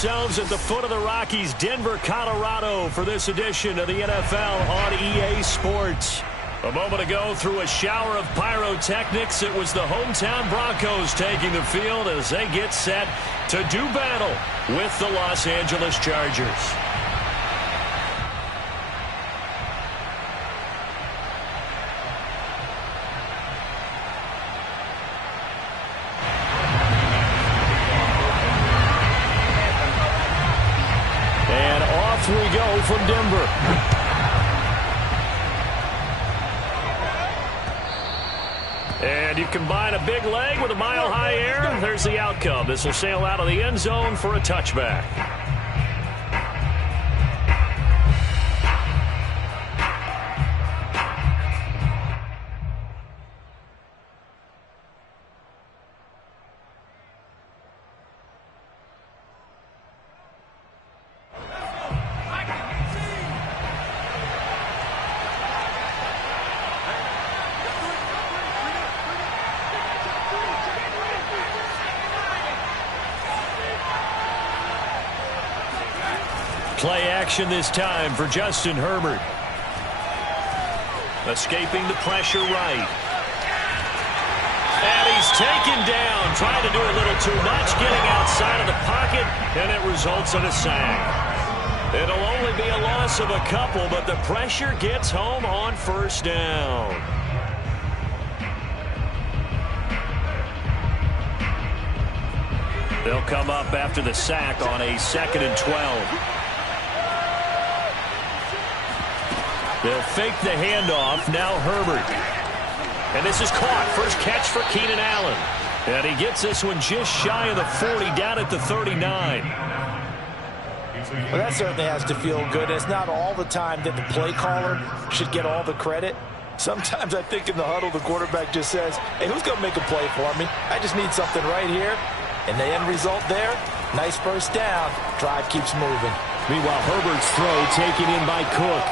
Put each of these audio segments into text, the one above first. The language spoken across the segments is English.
ourselves at the foot of the Rockies, Denver, Colorado, for this edition of the NFL on EA Sports. A moment ago, through a shower of pyrotechnics, it was the hometown Broncos taking the field as they get set to do battle with the Los Angeles Chargers. We go from Denver. And you combine a big leg with a mile-high air, there's the outcome. This will sail out of the end zone for a touchback. Play action this time for Justin Herbert. Escaping the pressure right. And he's taken down, trying to do a little too much, getting outside of the pocket, and it results in a sack. It'll only be a loss of a couple, but the pressure gets home on first down. They'll come up after the sack on a 2nd and 12. They'll fake the handoff. Now Herbert. And this is caught. First catch for Keenan Allen. And he gets this one just shy of the 40, down at the 39. Well, that certainly has to feel good. It's not all the time that the play caller should get all the credit. Sometimes I think in the huddle, the quarterback just says, hey, who's going to make a play for me? I just need something right here. And the end result there, nice first down. Drive keeps moving. Meanwhile, Herbert's throw taken in by Cook.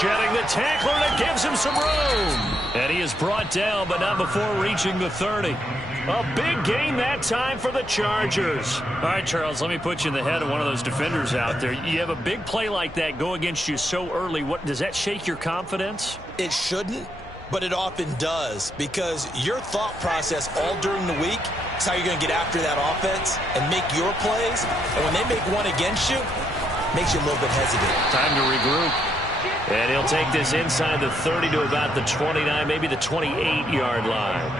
Shedding the tackler that gives him some room. And he is brought down, but not before reaching the 30. A big gain that time for the Chargers. All right, Charles, let me put you in the head of one of those defenders out there. You have a big play like that go against you so early. What does that shake your confidence? It shouldn't, but it often does, because your thought process all during the week is how you're going to get after that offense and make your plays. And when they make one against you, it makes you a little bit hesitant. Time to regroup. And he'll take this inside the 30 to about the 29, maybe the 28-yard line.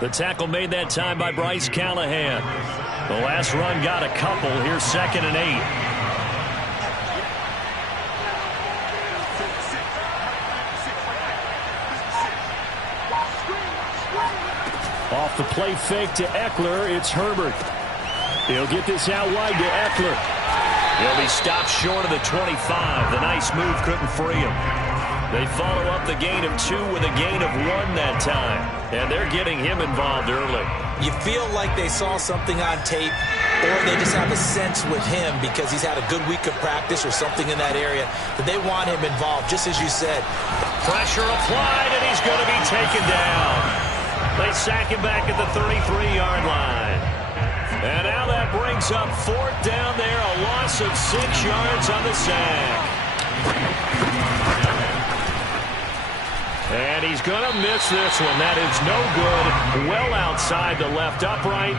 The tackle made that time by Bryce Callahan. The last run got a couple. Here's 2nd and 8. Off the play fake to Eckler, it's Herbert. He'll get this out wide to Eckler. He'll be stopped short of the 25. The nice move couldn't free him. They follow up the gain of 2 with a gain of 1 that time. And they're getting him involved early. You feel like they saw something on tape, or they just have a sense with him because he's had a good week of practice or something in that area that they want him involved, just as you said. Pressure applied, and he's going to be taken down. They sack him back at the 33-yard line. And now that brings up 4th down there, a loss of 6 yards on the sack. And he's going to miss this one. That is no good. Well outside the left upright.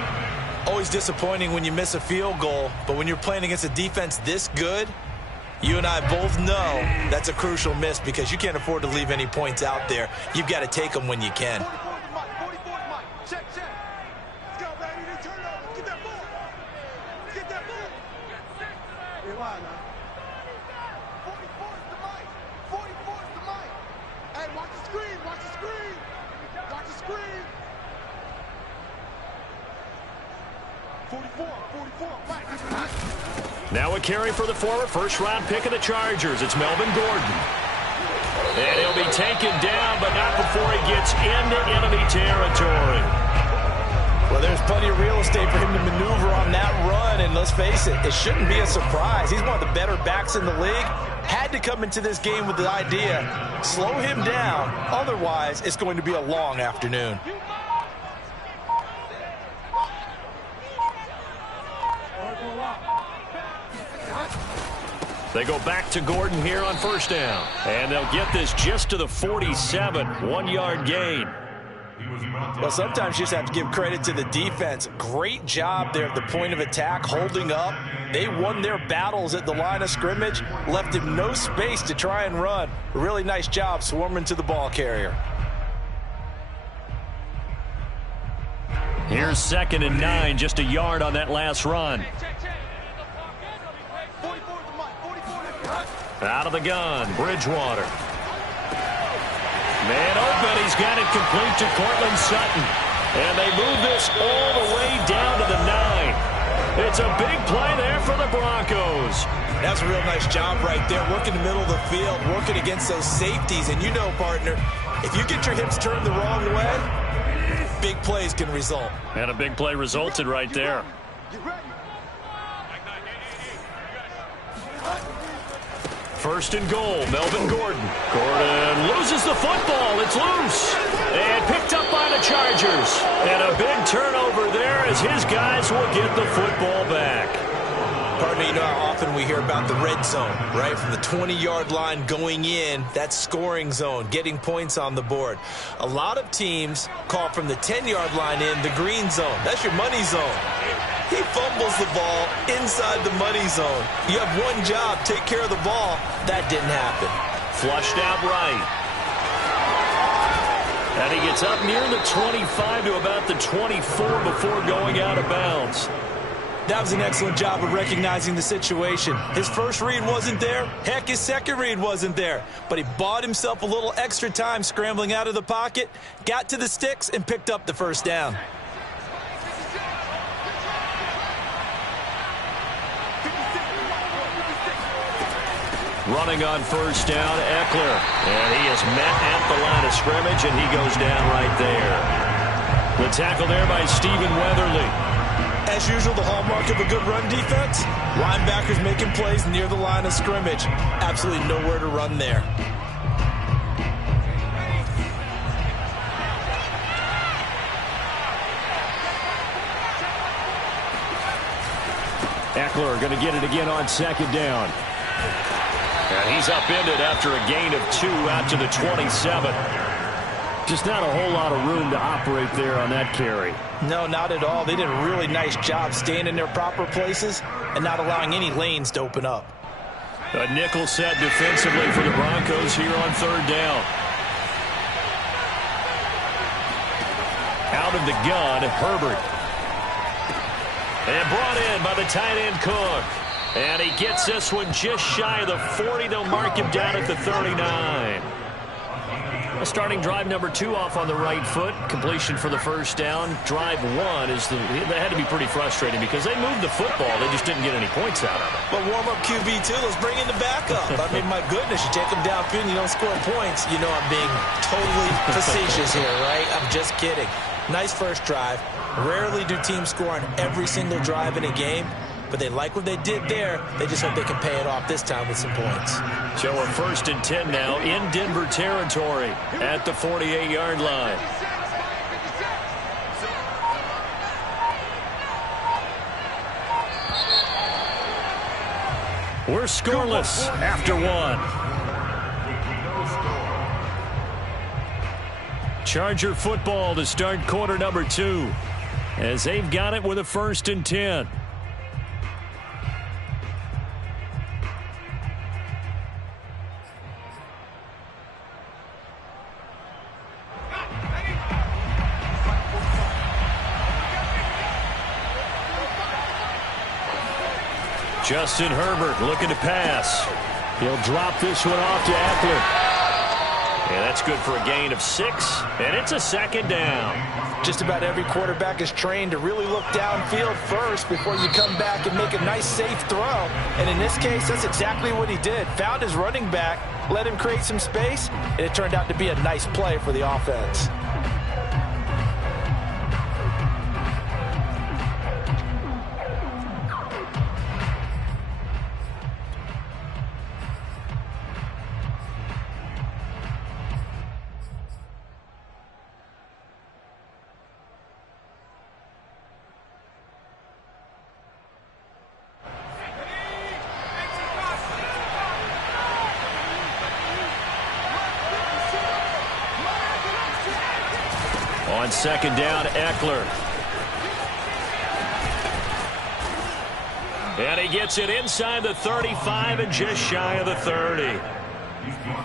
Always disappointing when you miss a field goal, but when you're playing against a defense this good, you and I both know that's a crucial miss because you can't afford to leave any points out there. You've got to take them when you can. Now a carry for the former first-round pick of the Chargers. It's Melvin Gordon. And he'll be taken down, but not before he gets into enemy territory. Well, there's plenty of real estate for him to maneuver on that run, and let's face it, it shouldn't be a surprise. He's one of the better backs in the league. Had to come into this game with the idea, slow him down, otherwise it's going to be a long afternoon. They go back to Gordon here on first down. And they'll get this just to the 47, 1-yard gain. Well, sometimes you just have to give credit to the defense. Great job there at the point of attack, holding up. They won their battles at the line of scrimmage, left him no space to try and run. Really nice job swarming to the ball carrier. Here's 2nd and 9, just a yard on that last run. Out of the gun, Bridgewater. Man open, he's got it complete to Cortland Sutton. And they move this all the way down to the 9. It's a big play there for the Broncos. That's a real nice job right there, working the middle of the field, working against those safeties. And you know, partner, if you get your hips turned the wrong way, big plays can result. And a big play resulted right there. First and goal, Melvin Gordon. Gordon loses the football. It's loose. And picked up by the Chargers. And a big turnover there as his guys will get the football back. Partner, you know how often we hear about the red zone, right? From the 20-yard line going in, that's scoring zone, getting points on the board. A lot of teams call from the 10-yard line in the green zone. That's your money zone. He fumbles the ball inside the money zone. You have one job, take care of the ball. That didn't happen. Flushed out right. And he gets up near the 25 to about the 24 before going out of bounds. That was an excellent job of recognizing the situation. His first read wasn't there. Heck, his second read wasn't there. But he bought himself a little extra time scrambling out of the pocket, got to the sticks, and picked up the first down. Running on first down, Eckler. And he is met at the line of scrimmage, and he goes down right there. The tackle there by Stephen Weatherly. As usual, the hallmark of a good run defense, linebackers making plays near the line of scrimmage. Absolutely nowhere to run there. Eckler going to get it again on second down. And he's upended after a gain of 2 out to the 27. Just not a whole lot of room to operate there on that carry. No, not at all. They did a really nice job staying in their proper places and not allowing any lanes to open up. A nickel set defensively for the Broncos here on third down. Out of the gun, Herbert. And brought in by the tight end Cook. And he gets this one just shy of the 40. They'll mark him down at the 39. Starting drive number 2 off on the right foot. Completion for the first down. Drive 1 is they had to be pretty frustrating because they moved the football. They just didn't get any points out of it. But warm-up QB2, let's bring in the backup. I mean, my goodness, you take them downfield and you don't score points. You know I'm being totally facetious here, right? I'm just kidding. Nice first drive. Rarely do teams score on every single drive in a game. But they like what they did there. They just hope they can pay it off this time with some points. So we're 1st and 10 now in Denver territory at the 48-yard line. We're scoreless after 1. Charger football to start quarter number 2 as they've got it with a 1st and 10. Justin Herbert looking to pass. He'll drop this one off to Eckler. And that's good for a gain of 6, and it's a 2nd down. Just about every quarterback is trained to really look downfield first before you come back and make a nice, safe throw. And in this case, that's exactly what he did. Found his running back, let him create some space, and it turned out to be a nice play for the offense. On second down, Eckler. And he gets it inside the 35 and just shy of the 30.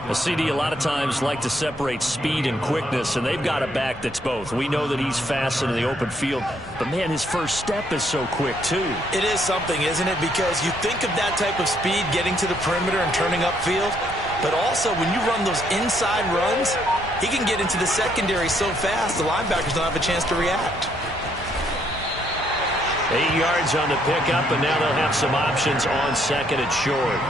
A CD a lot of times like to separate speed and quickness, and they've got a back that's both. We know that he's fast in the open field, but, man, his first step is so quick, too. It is something, isn't it? Because you think of that type of speed getting to the perimeter and turning upfield, but also when you run those inside runs, he can get into the secondary so fast the linebackers don't have a chance to react. 8 yards on the pickup, and now they'll have some options on second and short.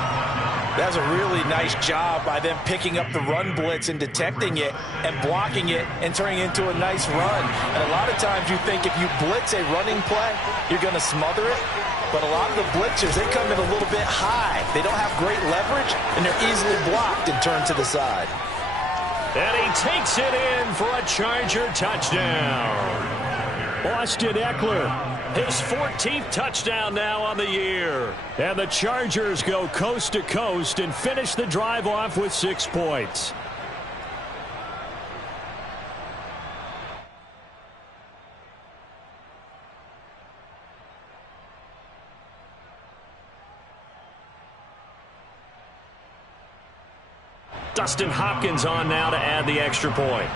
That's a really nice job by them picking up the run blitz and detecting it and blocking it and turning it into a nice run. And a lot of times you think if you blitz a running play, you're going to smother it. But a lot of the blitzers, they come in a little bit high. They don't have great leverage, and they're easily blocked and turned to the side. And he takes it in for a Charger touchdown. Austin Eckler, his 14th touchdown now on the year. And the Chargers go coast to coast and finish the drive off with 6 points. Dustin Hopkins on now to add the extra point.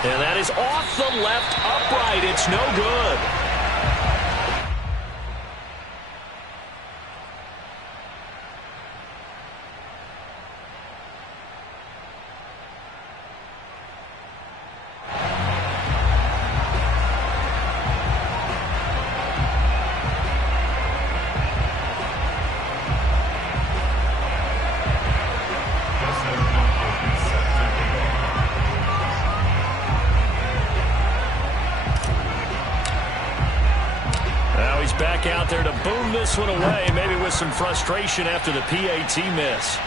And that is off the left upright. It's no good. Back out there to boom this one away, maybe with some frustration after the PAT miss.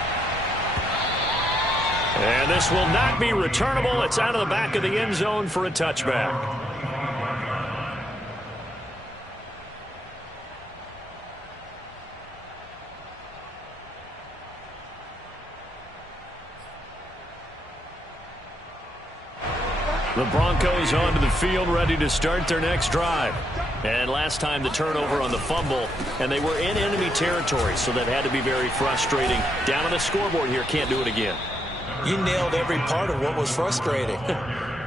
And this will not be returnable. It's out of the back of the end zone for a touchback. The Broncos onto the field, ready to start their next drive. And last time the turnover on the fumble, and they were in enemy territory, so that had to be very frustrating. Down on the scoreboard here, can't do it again. You nailed every part of what was frustrating.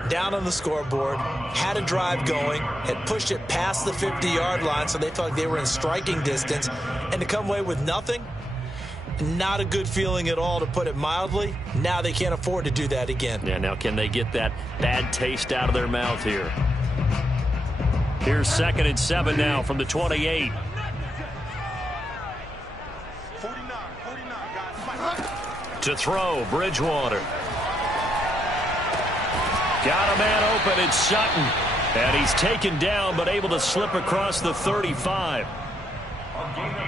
Down on the scoreboard, had a drive going, had pushed it past the 50-yard line, so they felt like they were in striking distance, and to come away with nothing, not a good feeling at all, to put it mildly. Now they can't afford to do that again. Yeah, now can they get that bad taste out of their mouth here? Here's 2nd and 7 now from the 28. To throw, Bridgewater. Got a man open, it's Sutton. And he's taken down, but able to slip across the 35.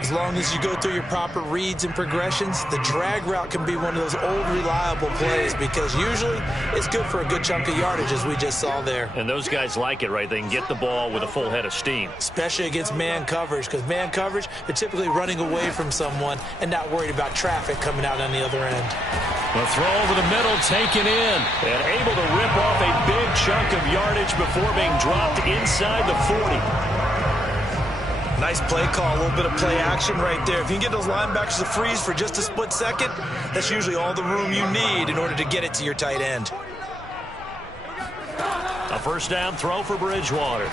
As long as you go through your proper reads and progressions, the drag route can be one of those old reliable plays, because usually it's good for a good chunk of yardage, as we just saw there. And those guys like it, right? They can get the ball with a full head of steam. Especially against man coverage, because man coverage, they're typically running away from someone and not worried about traffic coming out on the other end. The throw over the middle, taken in, and able to rip off a big chunk of yardage before being dropped inside the 40. Nice play call, a little bit of play action right there. If you can get those linebackers to freeze for just a split second, that's usually all the room you need in order to get it to your tight end. A first down throw for Bridgewater.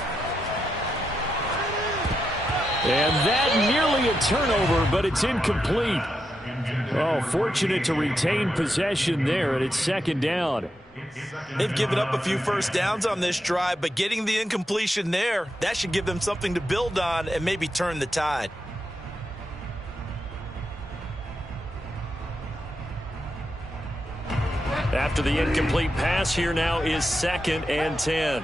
And that nearly a turnover, but it's incomplete. Oh, fortunate to retain possession there, and it's 2nd down. They've given up a few first downs on this drive, but getting the incompletion there, that should give them something to build on and maybe turn the tide. After the incomplete pass, here now is 2nd and 10.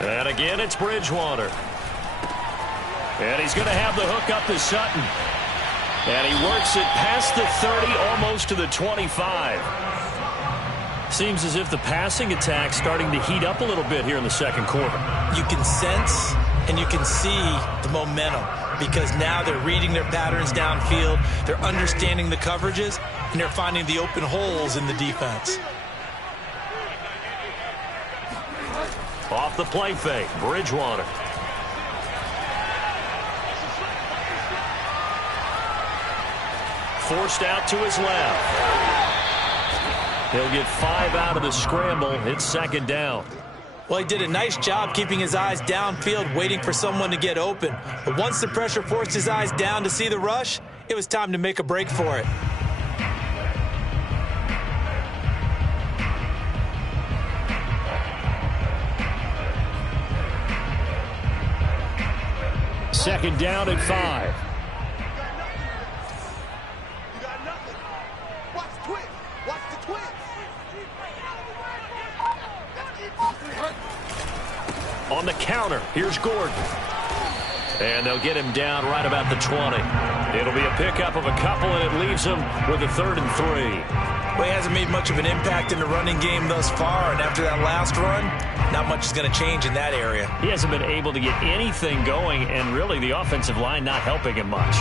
And again, it's Bridgewater. And he's going to have the hook up to Sutton. And he works it past the 30, almost to the 25. Seems as if the passing attack's starting to heat up a little bit here in the second quarter. You can sense and you can see the momentum because now they're reading their patterns downfield, they're understanding the coverages, and they're finding the open holes in the defense. Off the play fake, Bridgewater. Forced out to his left. He'll get 5 out of the scramble. It's second down. Well, he did a nice job keeping his eyes downfield, waiting for someone to get open. But once the pressure forced his eyes down to see the rush, it was time to make a break for it. Second down at 5. On the counter, here's Gordon. And they'll get him down right about the 20. It'll be a pickup of a couple, and it leaves him with a 3rd and 3. Well, he hasn't made much of an impact in the running game thus far, and after that last run, not much is going to change in that area. He hasn't been able to get anything going, and really the offensive line not helping him much.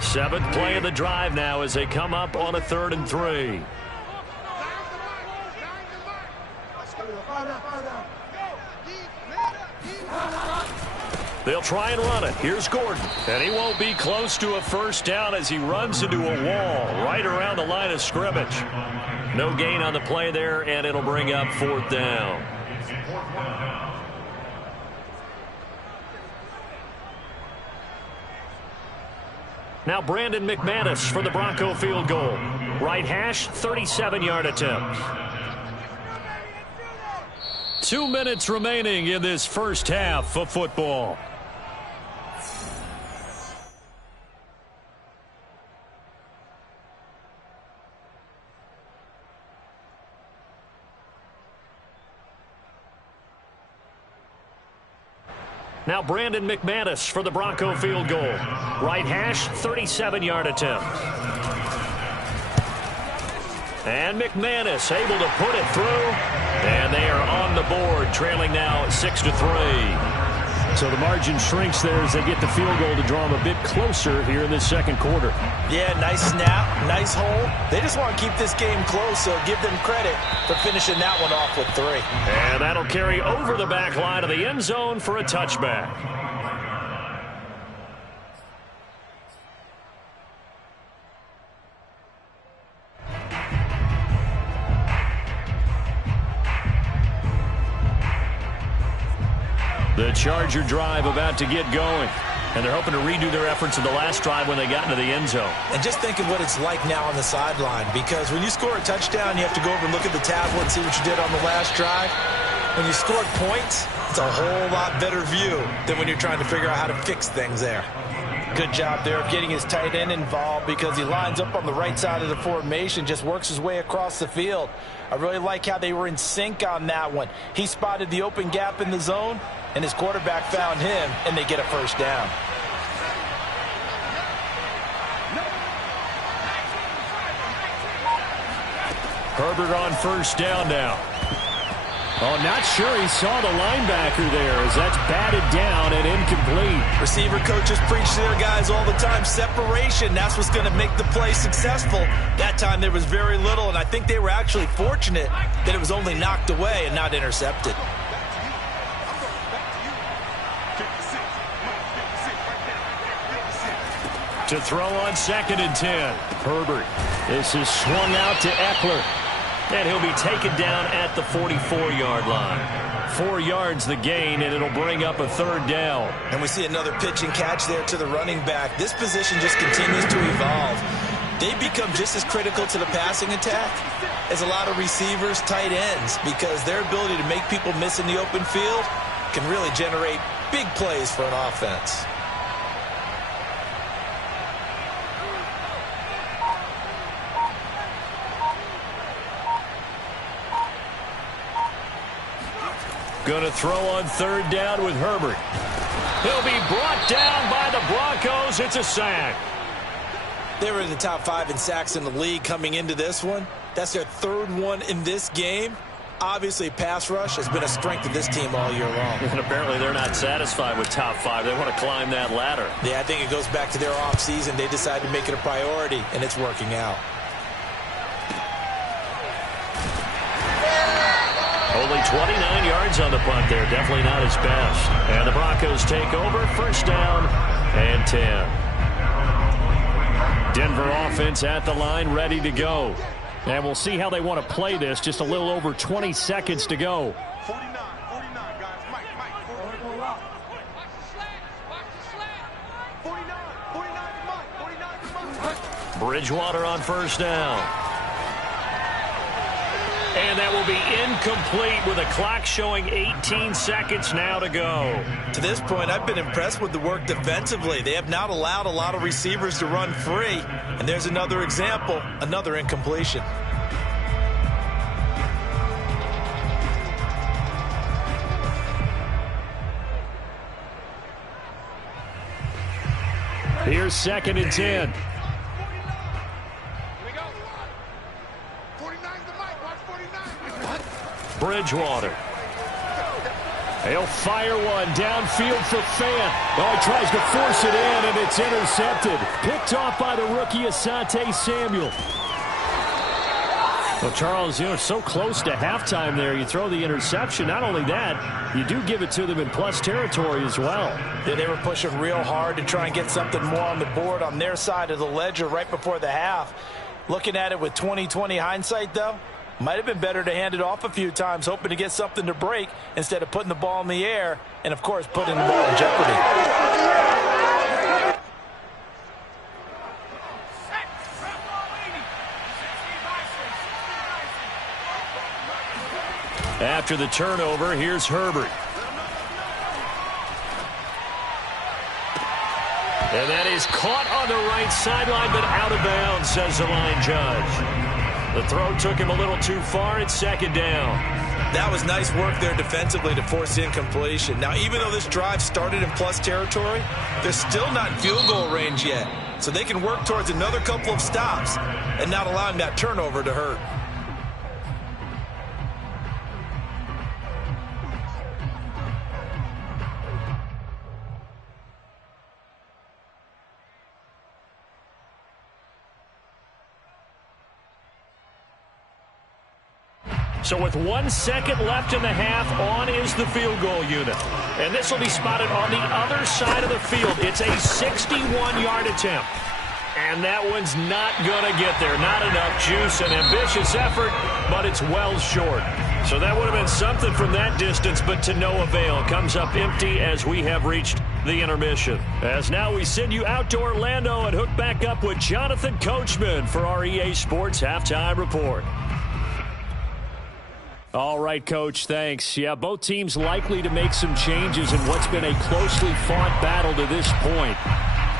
7th play of the drive now as they come up on a 3rd and 3. They'll try and run it. Here's Gordon. And he won't be close to a first down as he runs into a wall right around the line of scrimmage. No gain on the play there, and it'll bring up 4th down. Now Brandon McManus for the Bronco field goal. Right hash, 37-yard attempt. 2 minutes remaining in this first half of football. Now Brandon McManus for the Bronco field goal. Right hash, 37-yard attempt. And McManus able to put it through. And they are on the board, trailing now 6-3. So the margin shrinks there as they get the field goal to draw them a bit closer here in this second quarter. Yeah, nice snap, nice hold. They just want to keep this game close, so give them credit for finishing that one off with 3. And that'll carry over the back line of the end zone for a touchback. The Charger drive about to get going. And they're hoping to redo their efforts in the last drive when they got into the end zone. And just think of what it's like now on the sideline, because when you score a touchdown, you have to go over and look at the tablet and see what you did on the last drive. When you scored points, it's a whole lot better view than when you're trying to figure out how to fix things there. Good job there of getting his tight end involved because he lines up on the right side of the formation, just works his way across the field. I really like how they were in sync on that one. He spotted the open gap in the zone, and his quarterback found him, and they get a first down. Herbert on first down now. Oh, not sure he saw the linebacker there as that's batted down and incomplete. Receiver coaches preach to their guys all the time. Separation, that's what's going to make the play successful. That time there was very little, and I think they were actually fortunate that it was only knocked away and not intercepted. To throw on 2nd and 10. Herbert. This is swung out to Eckler. And he'll be taken down at the 44-yard line. 4 yards the gain, and it'll bring up a 3rd down. And we see another pitch and catch there to the running back. This position just continues to evolve. They become just as critical to the passing attack as a lot of receivers, tight ends, because their ability to make people miss in the open field can really generate big plays for an offense. Going to throw on 3rd down with Herbert. He'll be brought down by the Broncos. It's a sack. They were in the top 5 in sacks in the league coming into this one. That's their 3rd one in this game. Obviously, pass rush has been a strength of this team all year long. And apparently they're not satisfied with top 5. They want to climb that ladder. Yeah, I think it goes back to their offseason. They decided to make it a priority, and it's working out. Only 29 yards on the punt there. Definitely not his best. And the Broncos take over. First down and 10. Denver offense at the line, ready to go. And we'll see how they want to play this. Just a little over 20 seconds to go. 49, guys. Mike. 49, Bridgewater on first down. And that will be incomplete with a clock showing 18 seconds now to go. To this point, I've been impressed with the work defensively. They have not allowed a lot of receivers to run free. And there's another example, another incompletion. Here's 2nd and 10. Bridgewater. He'll fire one downfield for Fant. Oh, he tries to force it in, and it's intercepted. Picked off by the rookie Asante Samuel. Well, Charles, so close to halftime there. You throw the interception. Not only that, you do give it to them in plus territory as well. Yeah, they were pushing real hard to try and get something more on the board on their side of the ledger right before the half. Looking at it with 20/20 hindsight, though, might have been better to hand it off a few times, hoping to get something to break instead of putting the ball in the air and, of course, putting the ball in jeopardy. After the turnover, here's Herbert. And that is caught on the right sideline, but out of bounds, says the line judge. The throw took him a little too far. It's 2nd down. That was nice work there defensively to force incompletion. Now, even though this drive started in plus territory, they're still not in field goal range yet. So they can work towards another couple of stops and not allowing that turnover to hurt. So with 1 second left in the half, on is the field goal unit. And this will be spotted on the other side of the field. It's a 61-yard attempt. And that one's not going to get there. Not enough juice, an ambitious effort, but it's well short. So that would have been something from that distance, but to no avail. Comes up empty as we have reached the intermission. As now we send you out to Orlando and hook back up with Jonathan Coachman for our EA Sports Halftime Report. All right, Coach, thanks. Yeah, both teams likely to make some changes in what's been a closely fought battle to this point.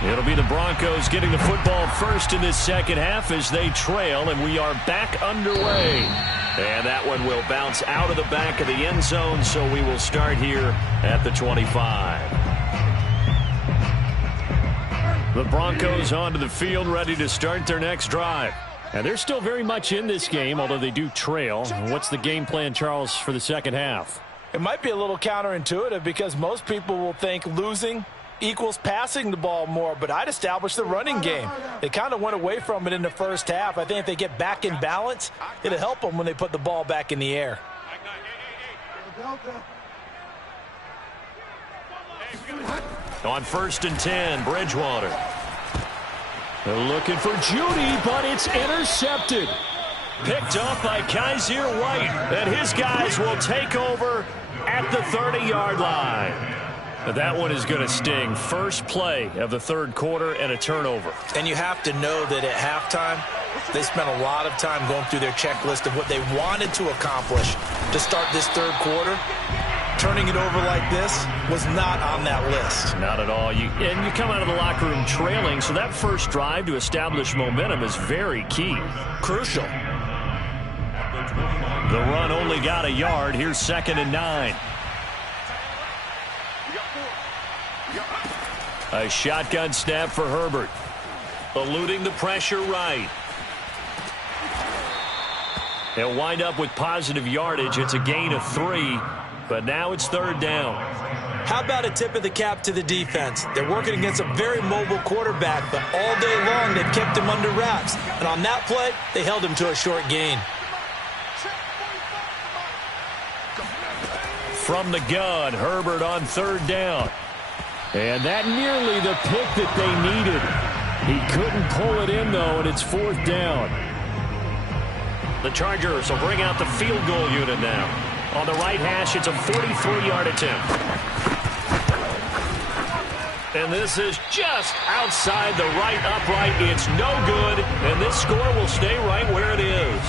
It'll be the Broncos getting the football first in this second half as they trail, and we are back underway. And that one will bounce out of the back of the end zone, so we will start here at the 25. The Broncos onto the field, ready to start their next drive. And they're still very much in this game, although they do trail. What's the game plan, Charles, for the second half? It might be a little counterintuitive because most people will think losing equals passing the ball more, but I'd establish the running game. They kind of went away from it in the first half. I think if they get back in balance, it'll help them when they put the ball back in the air. On 1st and 10, Bridgewater. They're looking for Judy, but it's intercepted. Picked off by Kaiser White, and his guys will take over at the 30-yard line. That one is going to sting. First play of the third quarter and a turnover. And you have to know that at halftime, they spent a lot of time going through their checklist of what they wanted to accomplish to start this third quarter. Turning it over like this was not on that list. Not at all. You come out of the locker room trailing, so that first drive to establish momentum is very key. Crucial. The run only got a yard. Here's 2nd and 9. A shotgun snap for Herbert. Eluding the pressure right. They'll wind up with positive yardage. It's a gain of 3, but now it's 3rd down. How about a tip of the cap to the defense? They're working against a very mobile quarterback, but all day long they've kept him under wraps. And on that play, they held him to a short gain. From the gun, Herbert on 3rd down. And that nearly the pick that they needed. He couldn't pull it in, though, and it's 4th down. The Chargers will bring out the field goal unit now. On the right hash, it's a 43-yard attempt. And this is just outside the right upright. It's no good, and this score will stay right where it is.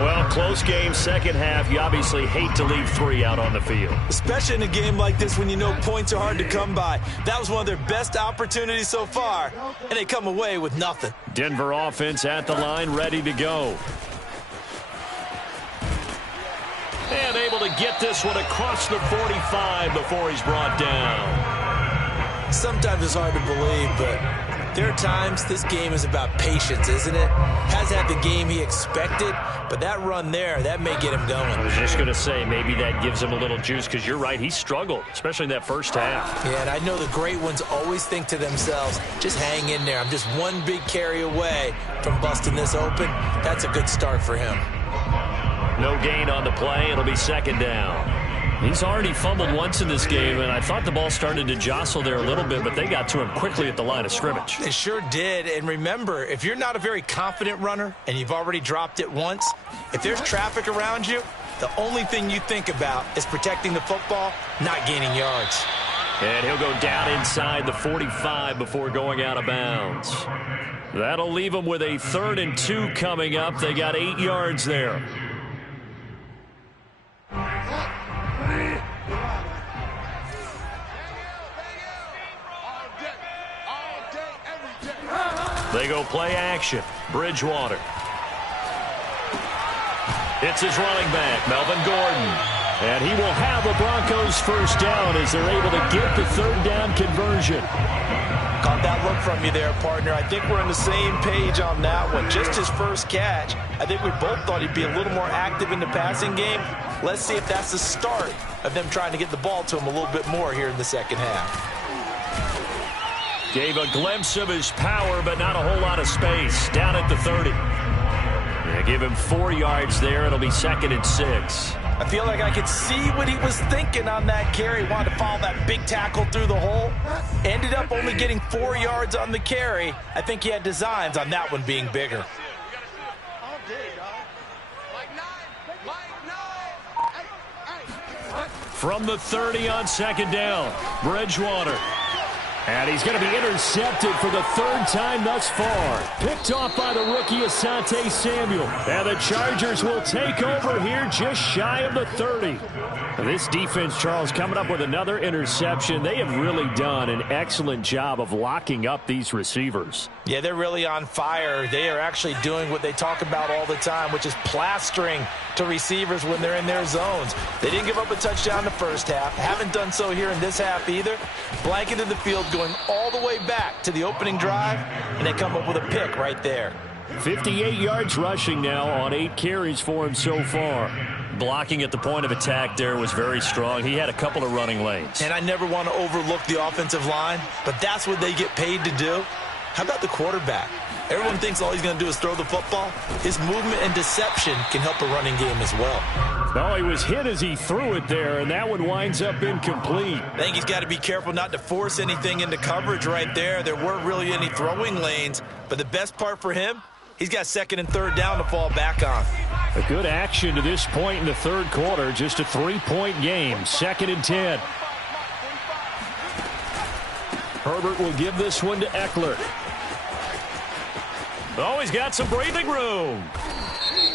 Well, close game, second half. You obviously hate to leave 3 out on the field. Especially in a game like this when you know points are hard to come by. That was one of their best opportunities so far, and they come away with nothing. Denver offense at the line, ready to go. And able to get this one across the 45 before he's brought down. Sometimes it's hard to believe, but there are times this game is about patience, isn't it? Hasn't had the game he expected, but that run there, that may get him going. I was just going to say, maybe that gives him a little juice, because you're right, he struggled, especially in that first half. Yeah, and I know the great ones always think to themselves, just hang in there. I'm just one big carry away from busting this open. That's a good start for him. No gain on the play. It'll be 2nd down. He's already fumbled once in this game, and I thought the ball started to jostle there a little bit, but they got to him quickly at the line of scrimmage. They sure did, and remember, if you're not a very confident runner and you've already dropped it once, if there's traffic around you, the only thing you think about is protecting the football, not gaining yards. And he'll go down inside the 45 before going out of bounds. That'll leave him with a 3rd and 2 coming up. They got 8 yards there. They go play action. Bridgewater. It's his running back, Melvin Gordon. And he will have the Broncos 1st down as they're able to get the 3rd down conversion. Caught that look from you there, partner. I think we're on the same page on that one. Just his first catch. I think we both thought he'd be a little more active in the passing game. Let's see if that's the start of them trying to get the ball to him a little bit more here in the second half. Gave a glimpse of his power, but not a whole lot of space. Down at the 30. They give him 4 yards there. It'll be 2nd and 6. I feel like I could see what he was thinking on that carry. Wanted to follow that big tackle through the hole. Ended up only getting 4 yards on the carry. I think he had designs on that one being bigger. From the 30 on 2nd down, Bridgewater. And he's going to be intercepted for the 3rd time thus far. Picked off by the rookie Asante Samuel. And the Chargers will take over here just shy of the 30. This defense, Charles, coming up with another interception. They have really done an excellent job of locking up these receivers. Yeah, they're really on fire. They are actually doing what they talk about all the time, which is plastering to receivers when they're in their zones. They didn't give up a touchdown the first half. Haven't done so here in this half either. Blanketed the field, going all the way back to the opening drive, and they come up with a pick right there. 58 yards rushing now on 8 carries for him so far. Blocking at the point of attack there was very strong. He had a couple of running lanes. And I never want to overlook the offensive line, but that's what they get paid to do. How about the quarterback? Everyone thinks all he's going to do is throw the football. His movement and deception can help a running game as well. No, he was hit as he threw it there, and that one winds up incomplete. I think he's got to be careful not to force anything into coverage right there. There weren't really any throwing lanes, but the best part for him, he's got 2nd and 3rd down to fall back on. A good action to this point in the 3rd quarter. Just a 3-point game. 2nd and 10. Herbert will give this one to Eckler. Oh, he's got some breathing room.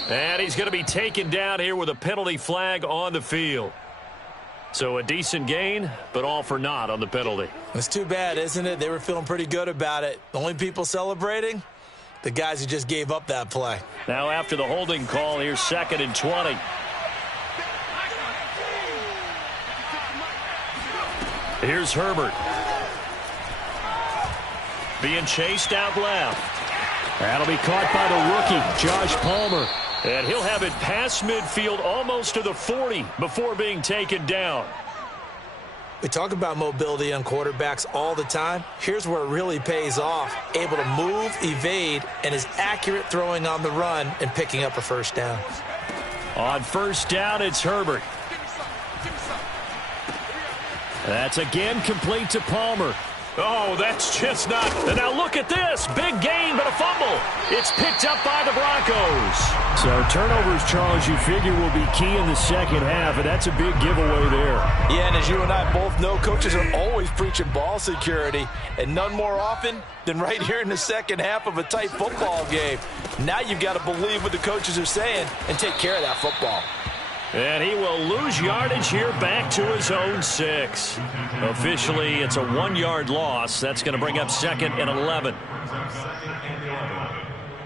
And he's going to be taken down here with a penalty flag on the field. So a decent gain, but all for naught on the penalty. It's too bad, isn't it? They were feeling pretty good about it. The only people celebrating, the guys who just gave up that play. Now after the holding call, here's 2nd and 20. Here's Herbert. Being chased out left. That'll be caught by the rookie, Josh Palmer. And he'll have it past midfield almost to the 40 before being taken down. We talk about mobility on quarterbacks all the time. Here's where it really pays off. Able to move, evade, and is accurate throwing on the run and picking up a first down. On first down, it's Herbert. That's again complete to Palmer. Oh, that's just not. And now look at this. Big gain, but a fumble. It's picked up by the Broncos. So turnovers, Charles, you figure will be key in the second half, and that's a big giveaway there. Yeah, and as you and I both know, coaches are always preaching ball security, and none more often than right here in the second half of a tight football game. Now you've got to believe what the coaches are saying and take care of that football. And he will lose yardage here back to his own 6. Officially, it's a 1-yard loss. That's going to bring up 2nd and 11.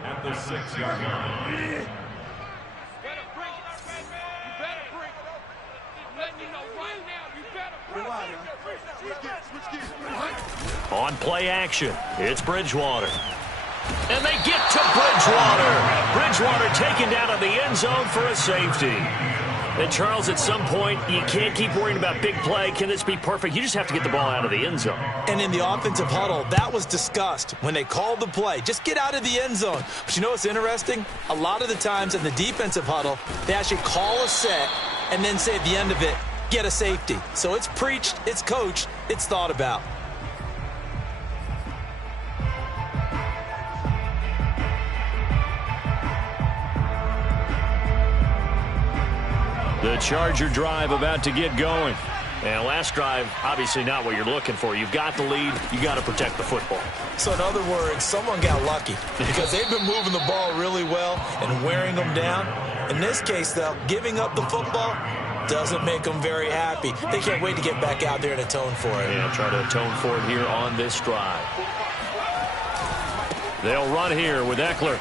At the 6-yard line. On play action, it's Bridgewater. And they get to Bridgewater. Bridgewater taken down in the end zone for a safety. And, Charles, at some point, you can't keep worrying about big play. Can this be perfect? You just have to get the ball out of the end zone. And in the offensive huddle, that was discussed when they called the play. Just get out of the end zone. But you know what's interesting? A lot of the times in the defensive huddle, they actually call a set and then say at the end of it, get a safety. So it's preached, it's coached, it's thought about. The Charger drive about to get going. And last drive, obviously not what you're looking for. You've got the lead. You got to protect the football. So in other words, someone got lucky because they've been moving the ball really well and wearing them down. In this case, though, giving up the football doesn't make them very happy. They can't wait to get back out there and atone for it. And try to atone for it here on this drive. They'll run here with Eckler.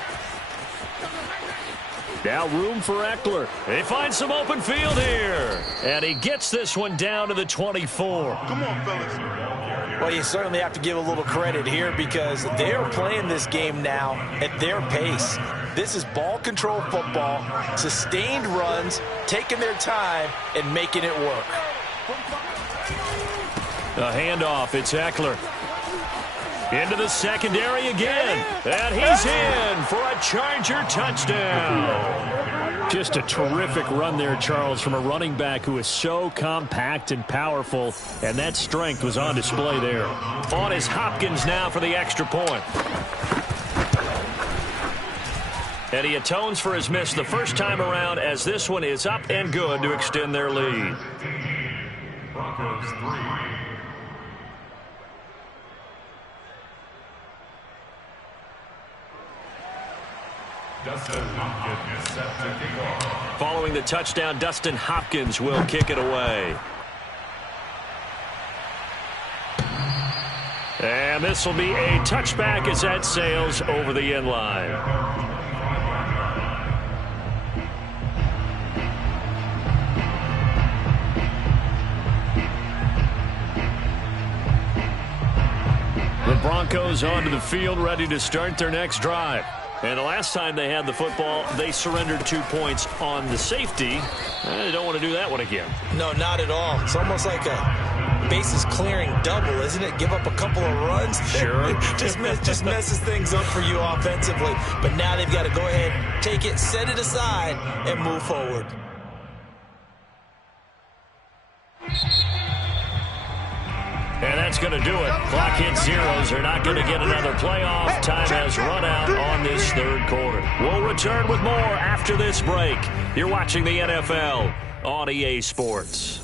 Now room for Eckler. They find some open field here. And he gets this one down to the 24. Come on, fellas. Well, you certainly have to give a little credit here because they're playing this game now at their pace. This is ball control football, sustained runs, taking their time, and making it work. A handoff. It's Eckler. Into the secondary again. And he's in for a Charger touchdown. Just a terrific run there, Charles, from a running back who is so compact and powerful. And that strength was on display there. On is Hopkins now for the extra point. And he atones for his miss the first time around as this one is up and good to extend their lead. Broncos 3. Dustin Hopkins set to kick off. Following the touchdown, Dustin Hopkins will kick it away. And this will be a touchback as that sails over the end line. The Broncos onto the field, ready to start their next drive. And the last time they had the football, they surrendered 2 points on the safety. They don't want to do that one again. No, not at all. It's almost like a bases clearing double, isn't it? Give up a couple of runs. Sure. just messes things up for you offensively. But now they've got to go ahead, take it, set it aside, and move forward. And that's going to do it. Clock hits zeros. They're not going to get another playoff. Time has run out on this third quarter. We'll return with more after this break. You're watching the NFL on EA Sports.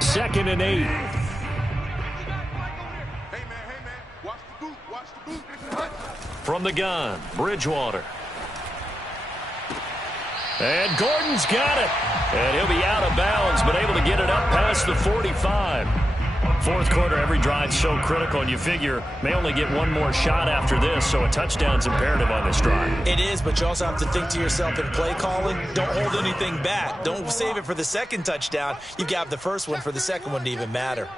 Second and 8. Hey, man. Watch the boot. From the gun, Bridgewater. And Gordon's got it. And he'll be out of bounds, but able to get it up past the 45. Fourth quarter, every drive's so critical, and you figure may only get one more shot after this, so a touchdown's imperative on this drive. It is, but you also have to think to yourself in play calling, don't hold anything back. Don't save it for the second touchdown. You've got the first one for the second one to even matter.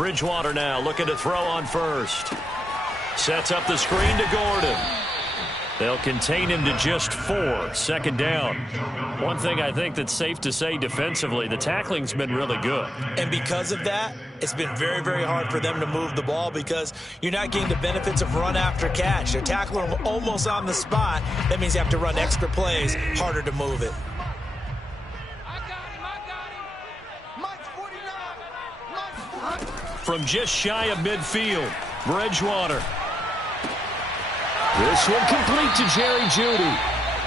Bridgewater now looking to throw on first. Sets up the screen to Gordon. They'll contain him to just 4. Second down. One thing I think that's safe to say defensively, the tackling's been really good. And because of that, it's been very, very hard for them to move the ball because you're not getting the benefits of run after catch. They're tackling them almost on the spot. That means you have to run extra plays, harder to move it. From just shy of midfield, Bridgewater. This one complete to Jerry Jeudy.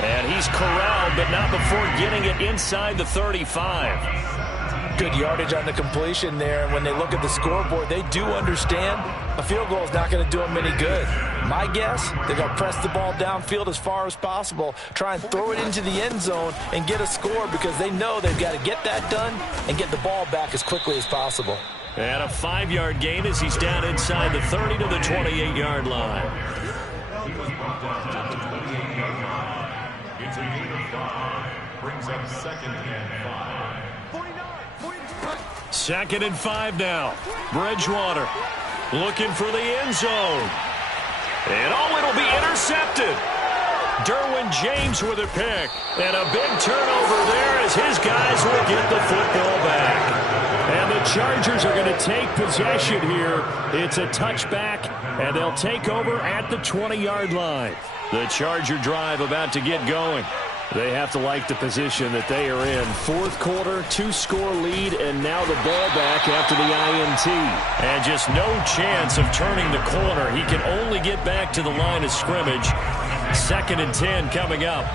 And he's corralled, but not before getting it inside the 35. Good yardage on the completion there. And when they look at the scoreboard, they do understand a field goal is not going to do them any good. My guess, they're going to press the ball downfield as far as possible, try and throw it into the end zone and get a score because they know they've got to get that done and get the ball back as quickly as possible. And a 5-yard gain as he's down inside the 30 to the 28-yard line. It's a gain of 5. Brings up 2nd and 5. 2nd and 5 now. Bridgewater looking for the end zone. And it'll be intercepted. Derwin James with a pick. And a big turnover there as his guys will get the football back. And the Chargers are going to take possession here. It's a touchback, and they'll take over at the 20-yard line. The Charger drive about to get going. They have to like the position that they are in. 4th quarter, 2-score lead, and now the ball back after the INT. And just no chance of turning the corner. He can only get back to the line of scrimmage. 2nd and 10 coming up.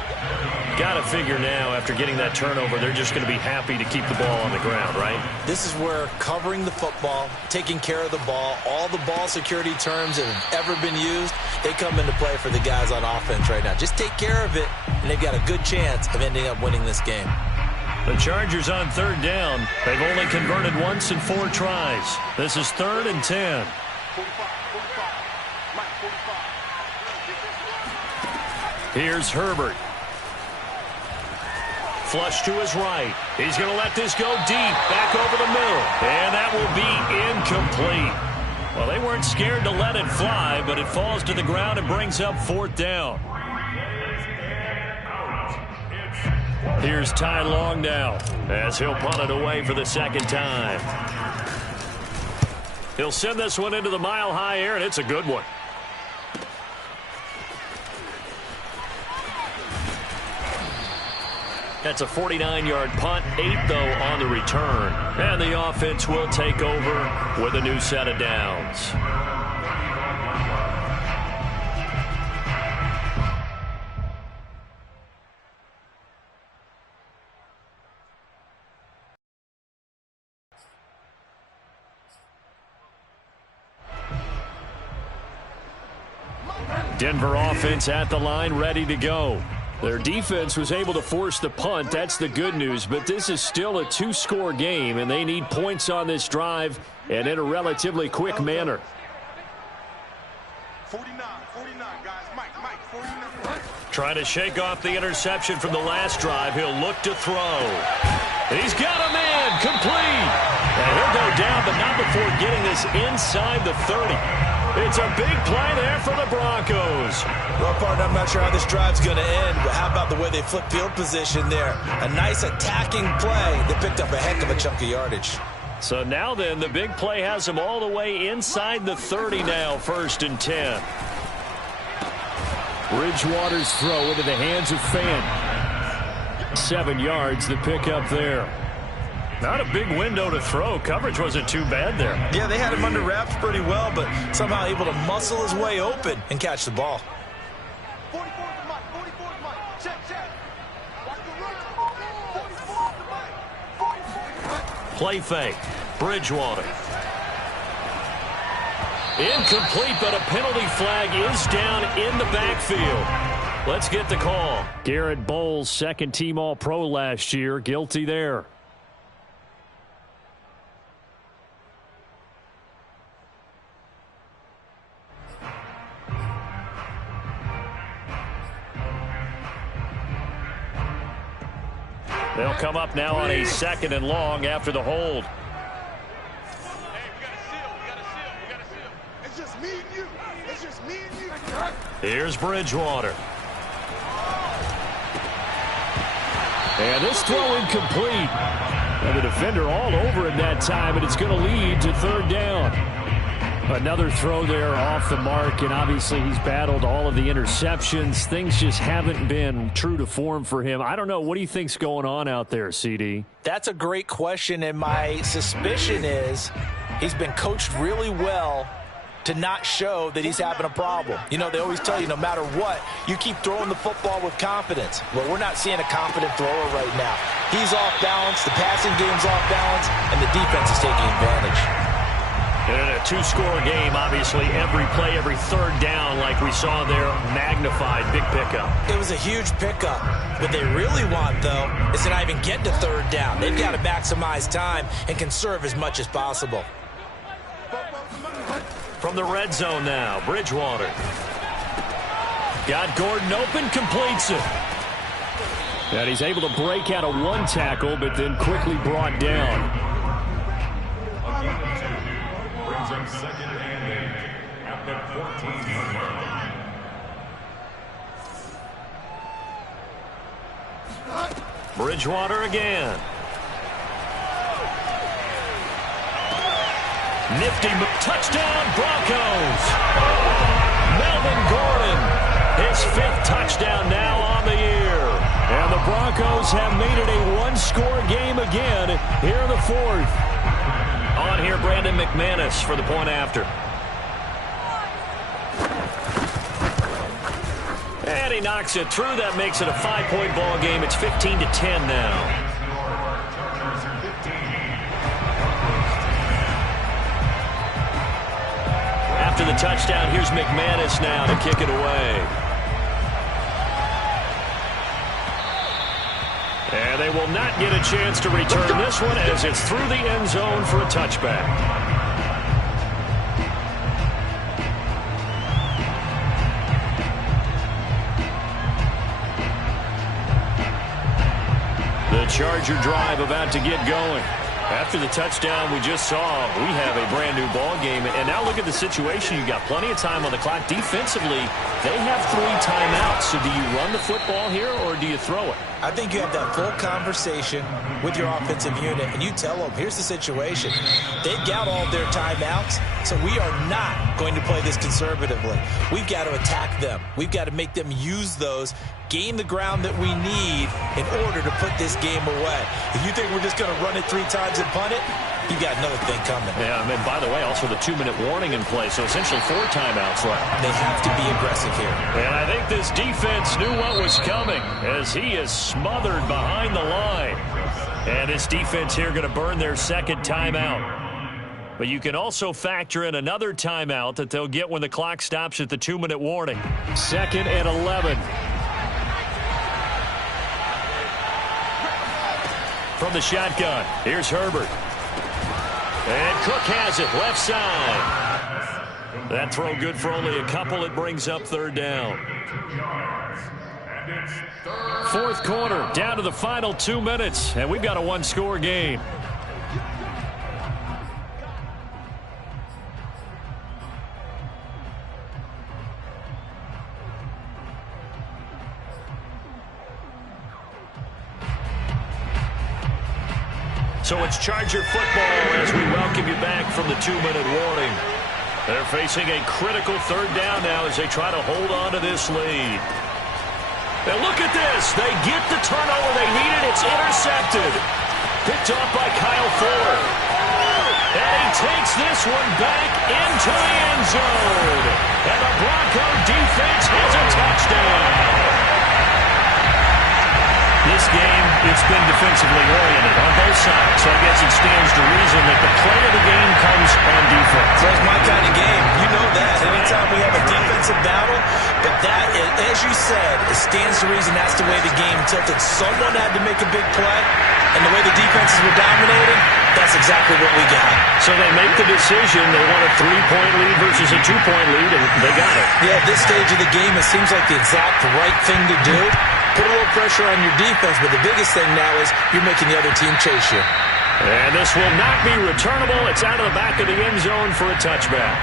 Got to figure now, after getting that turnover, they're just going to be happy to keep the ball on the ground, right? This is where covering the football, taking care of the ball, all the ball security terms that have ever been used, they come into play for the guys on offense right now. Just take care of it, and they've got a good chance of ending up winning this game. The Chargers on 3rd down. They've only converted once in 4 tries. This is 3rd and 10. Here's Herbert. Flush to his right. He's going to let this go deep, back over the middle. And that will be incomplete. Well, they weren't scared to let it fly, but it falls to the ground and brings up 4th down. Here's Ty Long now, as he'll punt it away for the 2nd time. He'll send this one into the mile-high air, and it's a good one. That's a 49-yard punt, 8 though on the return. And the offense will take over with a new set of downs. Denver offense at the line, ready to go. Their defense was able to force the punt. That's the good news. But this is still a 2-score game, and they need points on this drive and in a relatively quick manner. 49, guys. Mike, 49. Trying to shake off the interception from the last drive. He'll look to throw. He's got a man complete. And he'll go down, but not before getting this inside the 30. It's a big play there for the Broncos. Well, partner, I'm not sure how this drive's going to end, but how about the way they flip field position there? A nice attacking play. They picked up a heck of a chunk of yardage. So now then, the big play has them all the way inside the 30 now, 1st and 10. Bridgewater's throw into the hands of Fan. 7 yards, the pickup there. Not a big window to throw. Coverage wasn't too bad there. Yeah, they had him under wraps pretty well, but somehow able to muscle his way open and catch the ball. 44 to Mike. 44 to Mike. Check. Watch the run. 44 to Mike. Play fake. Bridgewater. Incomplete, but a penalty flag is down in the backfield. Let's get the call. Garrett Bowles, 2nd-team All-Pro last year, guilty there. They'll come up now on a 2nd and long after the hold. Hey, we got a seal. It's just me and you. Here's Bridgewater. And this throw incomplete. And the defender all over him that time, and it's going to lead to third down. Another throw there off the mark, and obviously he's battled all of the interceptions. Things just haven't been true to form for him. I don't know. What do you think's going on out there, CD? That's a great question, and my suspicion is he's been coached really well to not show that he's having a problem. You know, they always tell you no matter what, you keep throwing the football with confidence. Well, we're not seeing a confident thrower right now. He's off balance, the passing game's off balance, and the defense is taking advantage. In a two-score game, obviously, every play, every third down, like we saw there, magnified, big pickup. It was a huge pickup. What they really want, though, is to not even get to third down. They've got to maximize time and conserve as much as possible. From the red zone now, Bridgewater. Got Gordon open, completes it. And he's able to break out of one tackle, but then quickly brought down. Brings him second and 8 at the 14-yard line. Bridgewater again. Nifty touchdown, Broncos. Melvin Gordon, his 5th touchdown now on the year. And the Broncos have made it a one-score game again here in the 4th. On here, Brandon McManus for the point after. And he knocks it through. That makes it a 5-point ball game. It's 15-10 now. After the touchdown, here's McManus now to kick it away. And they will not get a chance to return this one as it's through the end zone for a touchback. The Charger drive about to get going. After the touchdown we just saw, we have a brand-new ball game. And now look at the situation. You've got plenty of time on the clock. Defensively, they have 3 timeouts. So do you run the football here or do you throw it? I think you have that full conversation with your offensive unit, and you tell them, here's the situation. They've got all their timeouts, so we are not going to play this conservatively. We've got to attack them. We've got to make them use those, gain the ground that we need in order to put this game away. If you think we're just going to run it 3 times and punt it, you've got another thing coming. Yeah, and by the way, also the 2-minute warning in play, so essentially 4 timeouts left. They have to be aggressive here. And I think this defense knew what was coming as he is smothered behind the line. And this defense here going to burn their 2nd timeout. But you can also factor in another timeout that they'll get when the clock stops at the 2-minute warning. 2nd and 11. From the shotgun, here's Herbert. And Cook has it, left side. That throw good for only a couple. It brings up 3rd down. 4th quarter, down to the final 2 minutes, and we've got a 1-score game. So it's Charger football as we welcome you back from the 2-minute warning. They're facing a critical 3rd down now as they try to hold on to this lead. And look at this. They get the turnover they needed. It's intercepted. Picked off by Kyle Fuller. And he takes this one back into the end zone. And the Bronco defense has a touchdown. This game, it's been defensively oriented on both sides, so I guess it stands to reason that the play of the game comes on defense. That's my kind of game. You know that. Anytime we have a defensive battle, but that, as you said, it stands to reason that's the way the game tilted. Someone had to make a big play, and the way the defenses were dominating, that's exactly what we got. So they make the decision. They want a 3-point lead versus a 2-point lead, and they got it. Yeah, at this stage of the game, it seems like the exact right thing to do. Put a little pressure on your defense, but the biggest thing now is you're making the other team chase you. And this will not be returnable. It's out of the back of the end zone for a touchback.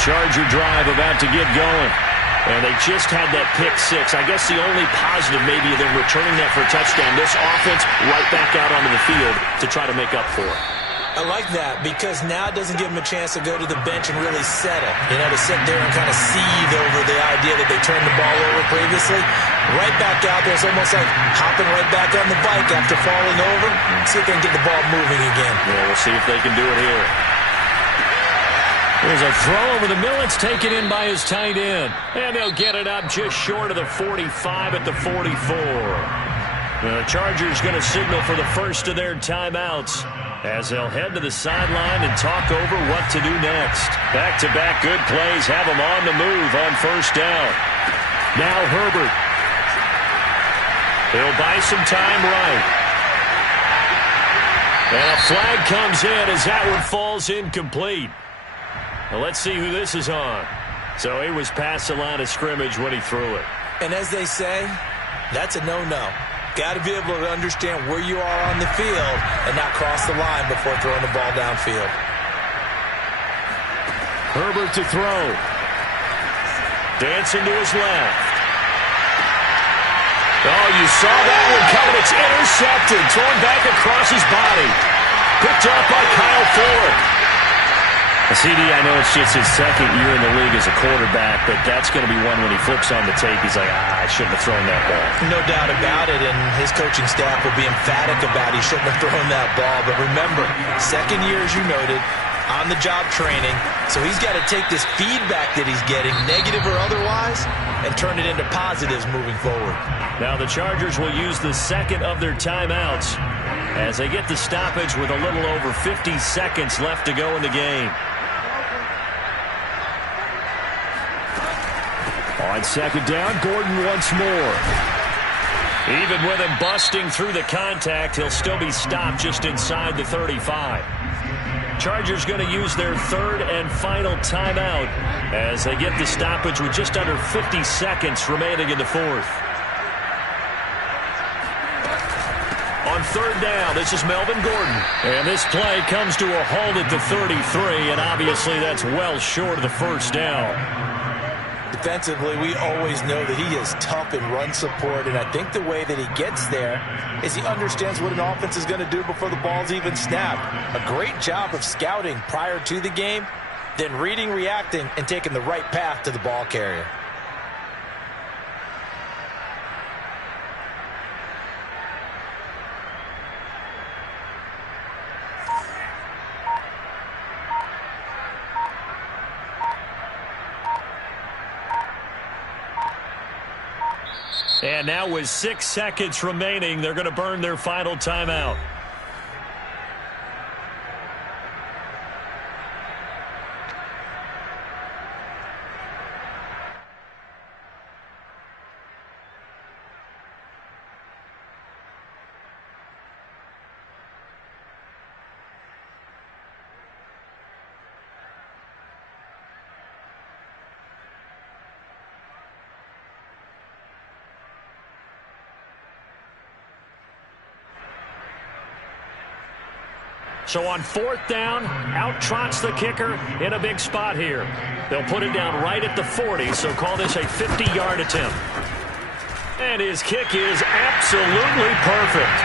Charger drive about to get going. And they just had that pick six. I guess the only positive maybe of them returning that for a touchdown. This offense right back out onto the field to try to make up for it. I like that because now it doesn't give them a chance to go to the bench and really settle. You know, to sit there and kind of seethe over the idea that they turned the ball over previously. Right back out there. It's almost like hopping right back on the bike after falling over. See if they can get the ball moving again. Yeah, we'll see if they can do it here. There's a throw over the middle. It's taken in by his tight end. And they'll get it up just short of the 45 at the 44. The Chargers going to signal for the first of their timeouts as they'll head to the sideline and talk over what to do next. Back-to-back good plays have them on the move on first down. Now Herbert. He'll buy some time right. And a flag comes in as that one falls incomplete. Well, let's see who this is on. So he was past the line of scrimmage when he threw it. And as they say, that's a no-no. Got to be able to understand where you are on the field and not cross the line before throwing the ball downfield. Herbert to throw. Dancing to his left. Oh, you saw that one coming. It's intercepted. Thrown back across his body. Picked up by Kyle Ford. CD, I know it's just his second year in the league as a quarterback, but that's going to be one when he flips on the tape. He's like, I shouldn't have thrown that ball. No doubt about it, and his coaching staff will be emphatic about he shouldn't have thrown that ball. But remember, second year, as you noted, on-the-job training, so he's got to take this feedback that he's getting, negative or otherwise, and turn it into positives moving forward. Now the Chargers will use the second of their timeouts as they get the stoppage with a little over 50 seconds left to go in the game. On second down, Gordon once more. Even with him busting through the contact, he'll still be stopped just inside the 35. Chargers going to use their third and final timeout as they get the stoppage with just under 50 seconds remaining in the fourth. On third down, this is Melvin Gordon. And this play comes to a halt at the 33, and obviously that's well short of the first down. Defensively, we always know that he is tough in run support, and I think the way that he gets there is he understands what an offense is going to do before the ball's even snapped. A great job of scouting prior to the game, then reading, reacting, and taking the right path to the ball carrier. And now with 6 seconds remaining, they're going to burn their final timeout. So on fourth down, out trots the kicker in a big spot here. They'll put it down right at the 40, so call this a 50-yard attempt. And his kick is absolutely perfect.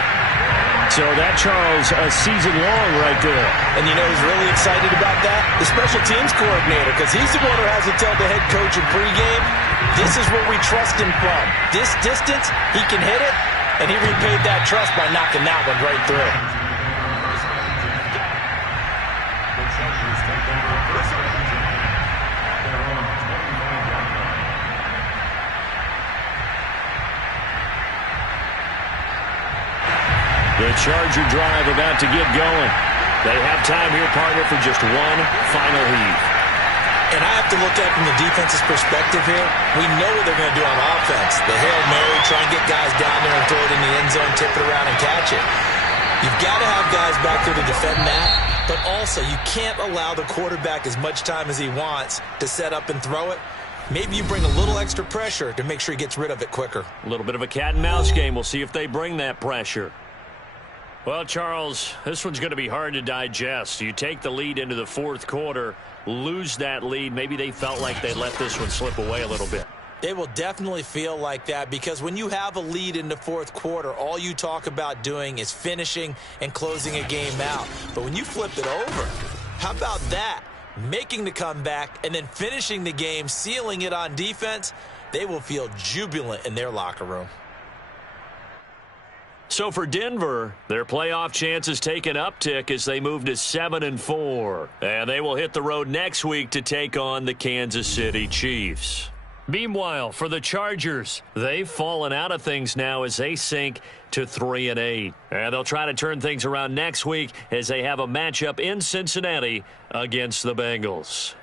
So that, Charles, a season long right there. And you know who's really excited about that? The special teams coordinator, because he's the one who has to tell the head coach in pregame, this is where we trust him from. This distance, he can hit it, and he repaid that trust by knocking that one right through. The Charger drive about to get going. They have time here, partner, for just one final heave. And I have to look at it from the defense's perspective here. We know what they're going to do on offense. The Hail Mary, try and get guys down there and throw it in the end zone, tip it around and catch it. You've got to have guys back there to defend that. But also, you can't allow the quarterback as much time as he wants to set up and throw it. Maybe you bring a little extra pressure to make sure he gets rid of it quicker. A little bit of a cat and mouse game. We'll see if they bring that pressure. Well, Charles, this one's going to be hard to digest. You take the lead into the fourth quarter, lose that lead. Maybe they felt like they let this one slip away a little bit. They will definitely feel like that because when you have a lead in the fourth quarter, all you talk about doing is finishing and closing a game out. But when you flip it over, how about that? Making the comeback and then finishing the game, sealing it on defense, they will feel jubilant in their locker room. So for Denver, their playoff chances take an uptick as they move to 7-4. And they will hit the road next week to take on the Kansas City Chiefs. Meanwhile, for the Chargers, they've fallen out of things now as they sink to 3-8. And they'll try to turn things around next week as they have a matchup in Cincinnati against the Bengals.